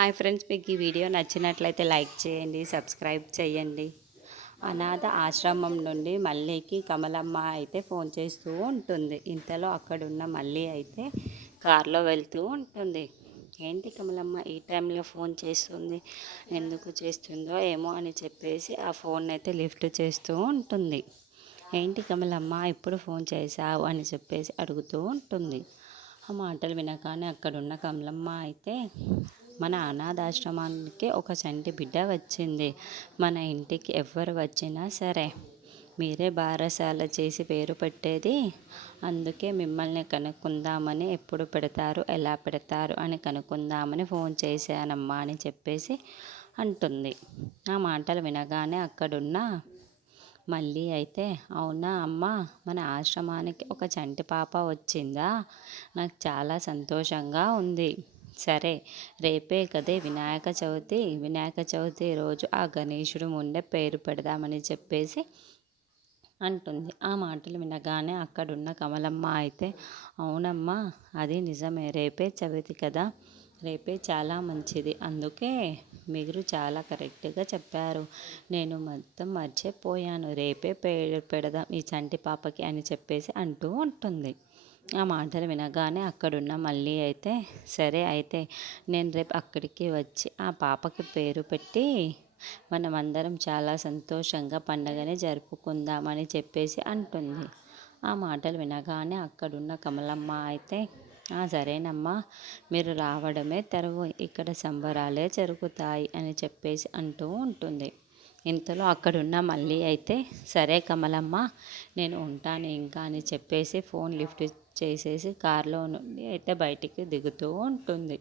Hi friends, మీకు ఈ video నచ్చినట్లయితే లైక్ చేయండి, సబ్స్క్రైబ్ చేయండి. అనాథ ఆశ్రమం నుండి మల్లికి కమలమ్మ అయితే ఫోన్ చేస్తూ ఉంటుంది. ఇంతలో అక్కడున్న మల్లి అయితే కారులో వెళ్తూ ఉంటుంది. ఏంటి కమలమ్మ ఈ టైంలో ఫోన్ చేస్తుంది, ఎందుకు చేస్తుందో ఏమో అని చెప్పేసి ఆ ఫోన్ అయితే లిఫ్ట్ చేస్తూ ఉంటుంది. ఏంటి కమలమ్మ ఇప్పుడు ఫోన్ చేశావు అని చెప్పేసి అడుగుతూ ఉంటుంది. ఆ మాటలు వినగానే అక్కడున్న కమలమ్మ అయితే, మన అనాథాశ్రమానికి ఒక చంటి బిడ్డ వచ్చింది. మన ఇంటికి ఎవ్వరు వచ్చినా సరే మీరే బారసాల చేసి పేరు పెట్టేది. అందుకే మిమ్మల్ని కనుక్కుందామని, ఎప్పుడు పెడతారు, ఎలా పెడతారు అని కనుక్కుందామని ఫోన్ చేశానమ్మా అని చెప్పేసి అంటుంది. ఆ మాటలు వినగానే అక్కడున్న మళ్ళీ అయితే, అవునా అమ్మ, మన ఆశ్రమానికి ఒక చంటి పాప వచ్చిందా, నాకు చాలా సంతోషంగా ఉంది. సరే, రేపే కదే వినాయక చవితి రోజు ఆ గణేశుడు ముందే పేరు పెడదామని చెప్పేసి అంటుంది. ఆ మాటలు వినగానే అక్కడున్న కమలమ్మ అయితే, అవునమ్మా, అది నిజమే, రేపే చవితి కదా, రేపే చాలా మంచిది, అందుకే మీరు చాలా కరెక్ట్గా చెప్పారు, నేను మొత్తం మర్చిపోయాను, రేపే పేరు పెడదాం ఈ చంటి పాపకి అని చెప్పేసి అంటూ ఉంటుంది. ఆ మాటలు వినగానే అక్కడున్న మళ్ళీ అయితే, సరే అయితే నేను రేపు అక్కడికి వచ్చి ఆ పాపకి పేరు పెట్టి మనమందరం చాలా సంతోషంగా పండగని జరుపుకుందామని చెప్పేసి అంటుంది. ఆ మాటలు వినగానే అక్కడున్న కమలమ్మ అయితే, సరేనమ్మా, మీరు రావడమే తరువు, ఇక్కడ సంబరాలే జరుగుతాయి అని చెప్పేసి అంటూ ఉంటుంది. ఇంతలో అక్కడున్న మళ్ళీ అయితే, సరే కమలమ్మ, నేను ఉంటాను ఇంకా అని చెప్పేసి ఫోన్ లిఫ్ట్ చేసేసి కారులో నుండి అయితే బయటికి దిగుతూ ఉంటుంది.